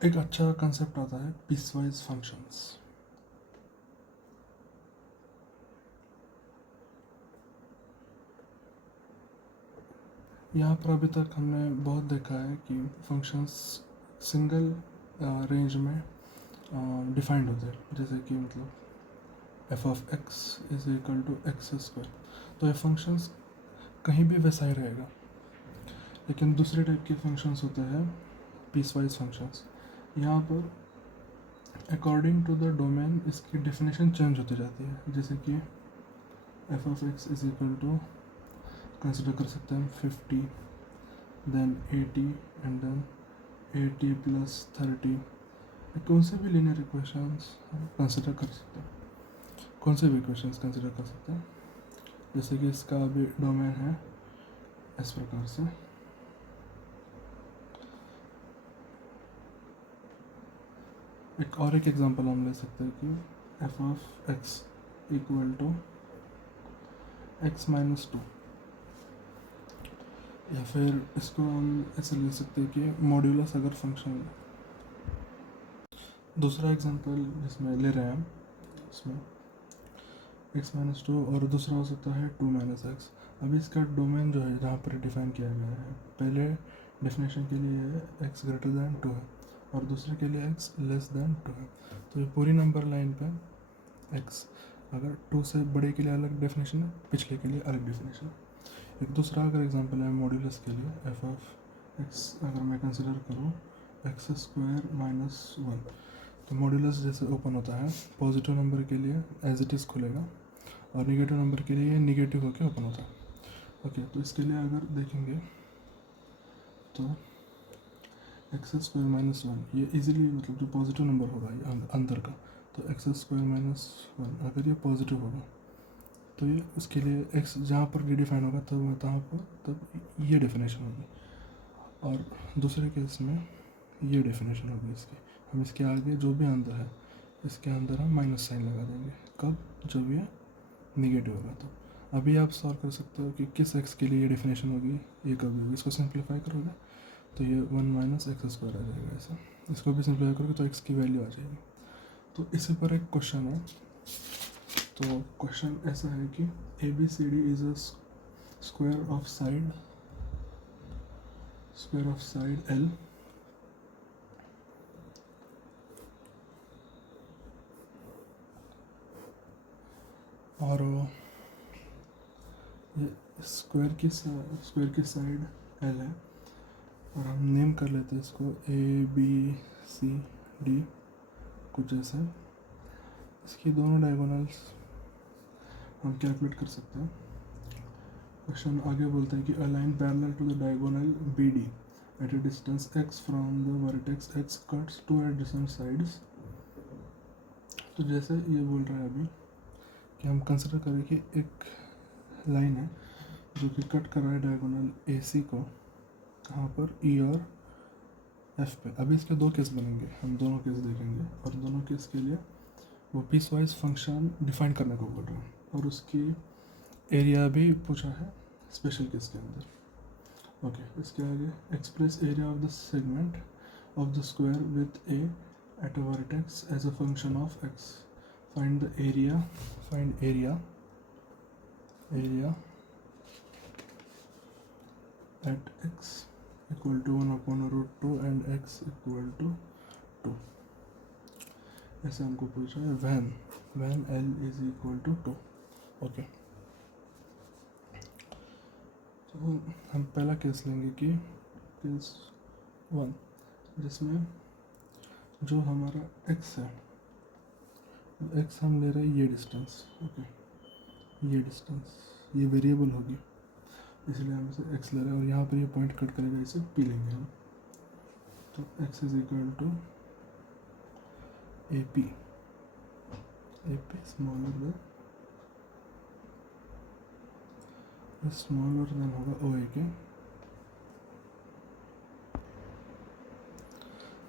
एक अच्छा कंसेप्ट आता है पीसवाइज फंक्शंस। यहाँ पर अभी तक हमने बहुत देखा है कि फंक्शंस सिंगल रेंज में डिफाइंड होते हैं, जैसे कि मतलब F of X is equal to X square. तो ये फंक्शंस कहीं भी वैसा ही रहेगा। लेकिन दूसरे टाइप के फंक्शंस होते हैं पीसवाइज फंक्शंस। यहाँ पर अकॉर्डिंग टू द डोमेन इसकी डेफिनेशन चेंज होती जाती है। जैसे कि F of X is equal to consider कर सकते हैं 50, देन 80 एंड देन 80 प्लस 30। कौन से भी लीनियर इक्वेशंस कंसिडर कर सकते हैं, कौन से भी इक्वेशंस कंसिडर कर सकते हैं। जैसे कि इसका अभी डोमेन है इस प्रकार से। एक एग्जांपल हम ले सकते हैं कि F of X equal to X minus 2, या फिर इसको हम ऐसे ले सकते हैं कि मॉड्यूलस अगर फंक्शन है। दूसरा एग्जांपल जिसमें ले रहे हैं हम, इसमें एक्स माइनस 2 और दूसरा हो सकता है 2 माइनस एक्स। अभी इसका डोमेन जो है जहाँ पर डिफाइन किया गया है, पहले डेफिनेशन के लिए एक्स ग्रेटर दैन 2 है और दूसरे के लिए एक्स लेस दैन 2 है। तो ये पूरी नंबर लाइन पे एक्स अगर 2 से बड़े के लिए अलग डेफिनेशन है, पिछले के लिए अलग डेफिनेशन है। एक दूसरा अगर एग्जांपल है मॉड्यूलस के लिए, एफ ऑफ एक्स अगर मैं कंसिडर करूँ एक्स स्क्वायर माइनस 1, तो मॉड्यूलस जैसे ओपन होता है पॉजिटिव नंबर के लिए एज इट इज़ खुलेगा और निगेटिव नंबर के लिए निगेटिव होकर ओपन होता है। ओके, तो इसके लिए अगर देखेंगे तो एक्स स्क्वायर माइनस 1 ये इजीली मतलब जो पॉजिटिव नंबर होगा ये अंदर का, तो एक्स स्क्वायर माइनस 1 अगर ये पॉजिटिव होगा तो ये उसके लिए एक्स जहाँ पर डिफाइन होगा तब तहाँ पर तब ये डेफिनेशन होगी, और दूसरे केस में ये डेफिनेशन होगी इसकी। हम इसके आगे जो भी अंदर है इसके अंदर हम माइनस साइन लगा देंगे, कब, जब ये निगेटिव होगा। तो अभी आप सॉल्व कर सकते हो कि किस एक्स के लिए ये डेफिनेशन होगी, ये कब होगी। इसको सिंप्लीफाई करोगे तो ये 1 माइनस एक्स स्क्वायर आ जाएगा ऐसा। इसको भी सिंप्लीफाई करोगे तो एक्स की वैल्यू आ जाएगी। तो इसी पर एक क्वेश्चन है। तो क्वेश्चन ऐसा है कि A B C D is a square of side L और ये स्क्वायर की साइड एल है, और हम नेम कर लेते हैं इसको ए बी सी डी कुछ ऐसा। इसकी दोनों डायगोनल्स हम कैलकुलेट कर सकते हैं। क्वेश्चन आगे बोलता है कि a line parallel to the diagonal B D at a distance x from the vertex x cuts two adjacent sides. तो जैसे ये बोल रहा है अभी कि हम कंसिडर करें कि एक लाइन है जो कि कट कर रहा है डायगोनल ए सी को, कहाँ पर, ई और एफ पे। अभी इसके दो केस बनेंगे, हम दोनों केस देखेंगे, और दोनों केस के लिए वो पीस वाइज फंक्शन डिफाइन करने को बोल रहे हैं, और उसकी एरिया भी पूछा है स्पेशल केस के अंदर। ओके, इसके आगे express area of the segment of the square with A at a vertex as a function of X. Find the area at x equal to 1 upon root 2 and x equal to 2। ऐसे हमको पूछा है when l is equal to 2। Okay, तो हम पहला case लेंगे कि case 1, जिसमें जो हमारा x है, x हम ले रहे हैं ये डिस्टेंस। ओके, ये डिस्टेंस ये वेरिएबल होगी, इसलिए हम इसे x ले रहे हैं, और यहाँ पर ये पॉइंट कट करेगा, इसे p लेंगे हम। तो x is equal to A P smaller than होगा ओ ए के।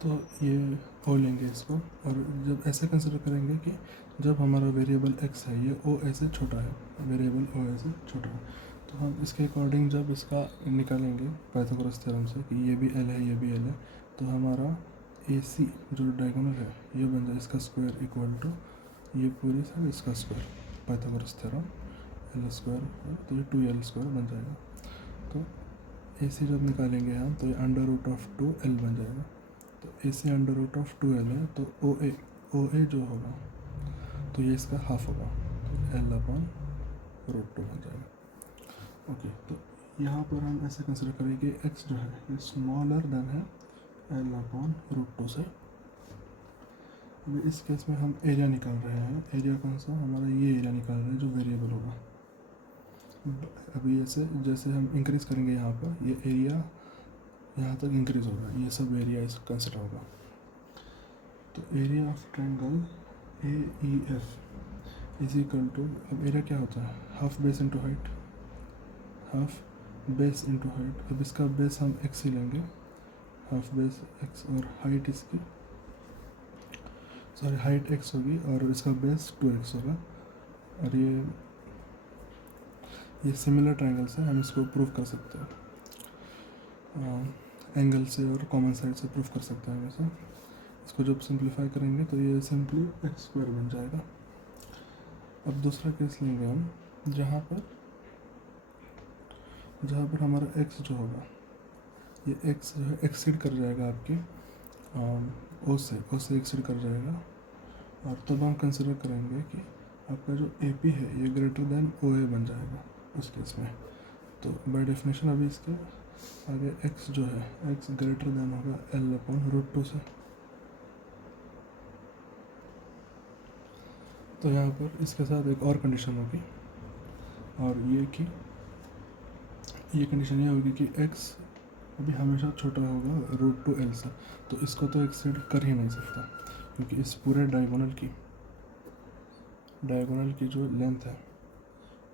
तो ये ओ लेंगे इसको, और जब ऐसे कंसिडर करेंगे कि जब हमारा वेरिएबल x है ये ओ ऐसे छोटा है, वेरिएबल ओ ऐसे छोटा है, तो हम इसके अकॉर्डिंग जब इसका निकालेंगे पाइथागोरस थ्योरम से कि ये भी l है ये भी l है, तो हमारा ए सी जो डायगोनल है ये बन जाए इसका स्क्वायर इक्वल टू ये पूरी साइड इसका square, Pythagoras theorem, L square, तो ये 2l स्क्वायर बन जाएगा। तो ए सी जब निकालेंगे हम तो ये अंडर रूट ऑफ 2l बन जाएगा। तो ए सी अंडर रूट ऑफ 2l है, तो ओ ए जो होगा तो ये इसका हाफ होगा, तो l अपॉन रूट 2 बन जाएगा। ओके, तो यहाँ पर हम ऐसे कंसिडर करेंगे x जो है ये स्मॉलर देन है l अपॉन रूट 2 से। अभी इस केस में हम एरिया निकाल रहे हैं, एरिया कौन सा हमारा, ये एरिया निकाल रहे हैं जो वेरिएबल होगा। अभी ऐसे जैसे हम इंक्रीज करेंगे यहाँ पर ये एरिया यहाँ तक इंक्रीज होगा, ये सब एरिया इस कंसिडर होगा। तो area of triangle A E F is equal to, अब एरिया क्या होता है, half base into height, half base into height. अब इसका बेस हम x ही लेंगे, हाफ बेस x, और हाइट इसकी सॉरी हाइट x होगी और इसका बेस 2x होगा। और ये सिमिलर ट्रायंगल से हम इसको प्रूव कर सकते हैं, एंगल से और कॉमन साइड से प्रूव कर सकते हैं वैसे। इसको जब सिंप्लीफाई करेंगे तो ये सिंपली एक्स स्क्वायर बन जाएगा। अब दूसरा केस लेंगे हम जहाँ पर हमारा x जो होगा ये x जो है एक्सीड कर जाएगा आपकी ओ से एक्सीड कर जाएगा, और तब हम कंसिडर करेंगे कि आपका जो AP है ये ग्रेटर देन OA बन जाएगा उस केस में। तो बाय डेफिनेशन अभी इसके आगे x जो है x ग्रेटर देन होगा l अपॉन रूट 2 से। तो यहाँ पर इसके साथ एक और कंडीशन होगी, और ये कंडीशन ये होगी कि x अभी हमेशा छोटा होगा रूट 2l से, तो इसको तो एक्सीड कर ही नहीं सकता, क्योंकि इस पूरे डायगोनल की जो लेंथ है,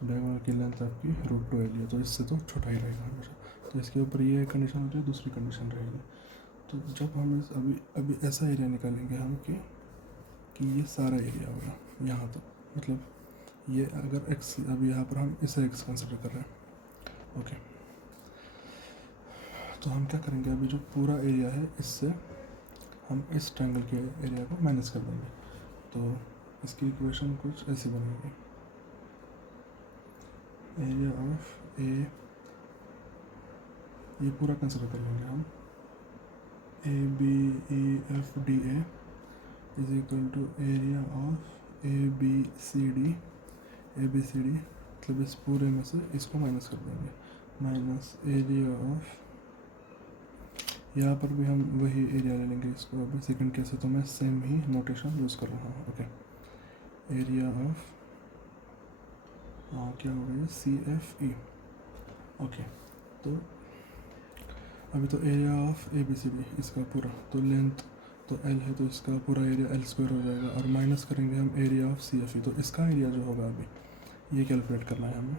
डायगोनल की लेंथ आपकी रूट 2l है, तो इससे तो छोटा ही रहेगा हमेशा। तो इसके ऊपर ये कंडीशन होती है, दूसरी कंडीशन रहेगी। तो जब हम इस अभी ऐसा एरिया निकालेंगे हम कि ये सारा एरिया होगा यहाँ तक, मतलब ये अगर x, अभी यहाँ पर हम इसे x कंसिडर कर रहे हैं। ओके, तो हम क्या करेंगे, अभी जो पूरा एरिया है इससे हम इस ट्रायंगल के एरिया को माइनस कर देंगे। तो इसकी इक्वेशन कुछ ऐसी बनेगी, एरिया ऑफ ए, ये पूरा कंसिडर कर लेंगे हम, ABEFDA is equal to area of ABCD, मतलब इस पूरे में से इसको माइनस कर देंगे, माइनस एरिया ऑफ, यहाँ पर भी हम वही एरिया ले लेंगे इसको। अभी सेकंड केस है तो मैं सेम ही नोटेशन यूज़ कर रहा हूँ। ओके, एरिया ऑफ क्या हो गया, CFE। ओके, तो अभी तो एरिया ऑफ ABCD इसका पूरा, तो लेंथ तो L है, तो इसका पूरा एरिया L स्क्वायर हो जाएगा, और माइनस करेंगे हम एरिया ऑफ CFE, तो इसका एरिया जो होगा अभी ये कैलकुलेट करना है हमें।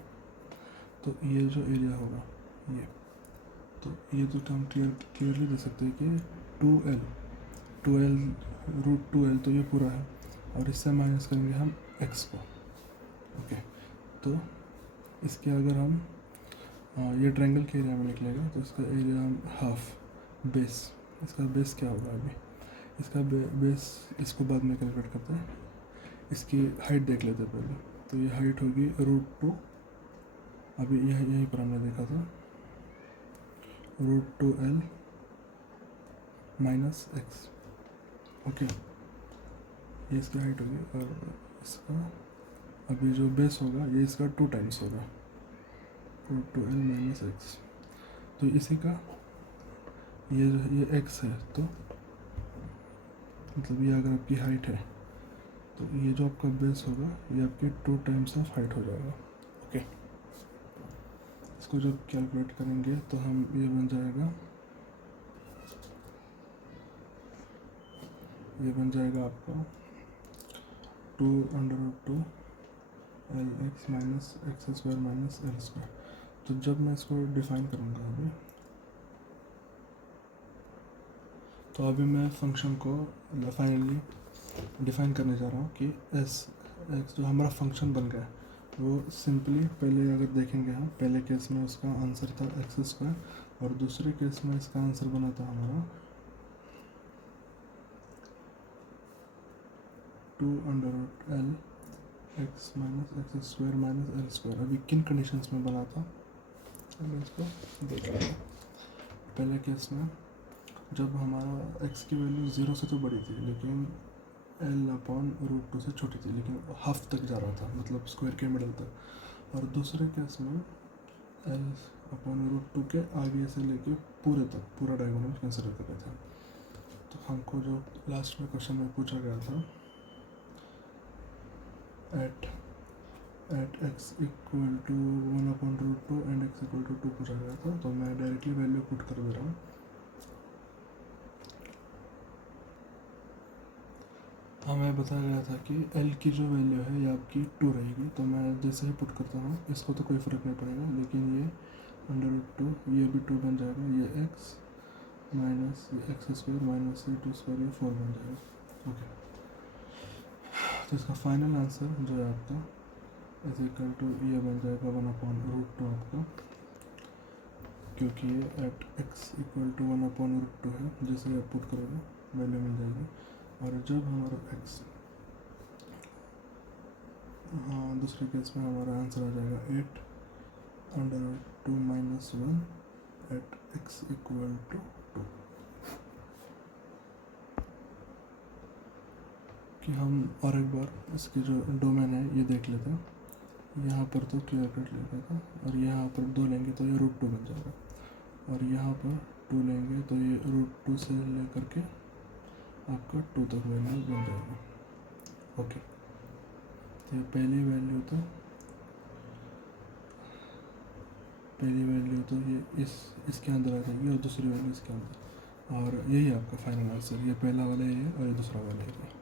तो ये जो एरिया होगा ये, तो ये तो हम क्लियरली दे सकते हैं कि 2L रूट 2L, तो ये पूरा है, और इससे माइनस करेंगे हम x को। ओके, तो इसके अगर हम ये ट्रायंगल के एरिया में निकलेगा तो इसका एरिया हम हाफ बेस, इसका बेस क्या होगा अभी, इसका बेस इसको बाद में कैलकुलेट करते हैं, इसकी हाइट देख लेते हैं पहले। तो ये हाइट होगी रूट 2, अभी यहीं पर हमने देखा था, root 2L minus x। Okay, ये इसकी हाइट होगी, और इसका अभी जो बेस होगा ये इसका 2 टाइम्स होगा, रूट 2L माइनस x। तो इसी का ये जो ये x है, तो मतलब ये अगर आपकी हाइट है तो ये जो आपका बेस होगा ये आपकी 2 टाइम्स ऑफ हाइट हो जाएगा। ओके, इसको जब कैलकुलेट करेंगे तो हम ये बन जाएगा आपका 2√2 LX minus X square minus L square. तो जब मैं इसको डिफाइन करूँगा तो अभी मैं फंक्शन को फाइनली डिफाइन करने जा रहा हूँ कि x जो हमारा फंक्शन बन गया वो सिंपली, पहले अगर देखेंगे हम, पहले केस में उसका आंसर था x स्क्वायर, और दूसरे केस में इसका आंसर बना था हमारा two under root L X minus X square minus L square. अभी किन कंडीशंस में बना था हम इसको देख लेते हैं। पहले केस में जब हमारा x की वैल्यू 0 से तो बड़ी थी लेकिन l अपॉन रूट 2 से छोटी थी, लेकिन हाफ तक जा रहा था, मतलब स्क्वायर के मिडल तक। और दूसरे केस में l अपॉन रूट 2 के आगे से लेके पूरे तक पूरा डायगोनल कंसिडर कर रहे थे। तो हमको जो लास्ट में क्वेश्चन में पूछा गया था at x equal to 1 upon root 2 and x equal to 2 पूछा गया था, तो मैं डायरेक्टली वैल्यू पुट कर दे रहा हूँ। हमें बताया गया था कि l की जो वैल्यू है ये आपकी 2 रहेगी, तो मैं जैसे ही पुट करता हूँ इसको तो कोई फ़र्क नहीं पड़ेगा, लेकिन ये अंडर रूट 2 ये भी 2 बन जाएगा, ये x माइनस ये एक्स स्क्वायर माइनस ये 2 स्क्वायर ये 4 बन जाएगा। ओके, तो इसका फाइनल आंसर जो है आपका इज इक्वल टू ये बन जाएगा 1 अपॉन रूट 2 आपका, क्योंकि ये at x equal to 1 upon root 2 है, जैसे आप पुट करोगे वैल्यू मिल जाएगी। और जब हमारा x, हाँ दूसरे केस में हमारा आंसर आ जाएगा 8 under root 2 minus 1 at x equal to 2। कि हम और एक बार इसकी जो डोमेन है ये देख लेते हैं। यहाँ पर तो क्लियर कट लेते था, और यहाँ पर 2 लेंगे तो ये रूट 2 बन जाएगा, और यहाँ पर 2 लेंगे तो ये रूट 2 से लेकर के आपका 2 तक वैल्यू बन जाएगा। ओके, तो ये पहली वैल्यू तो ये इसके अंदर आ जाएगी और दूसरी वैल्यू इसके अंदर, और यही आपका फाइनल आंसर, ये पहला वाला ये और ये दूसरा वाला ये।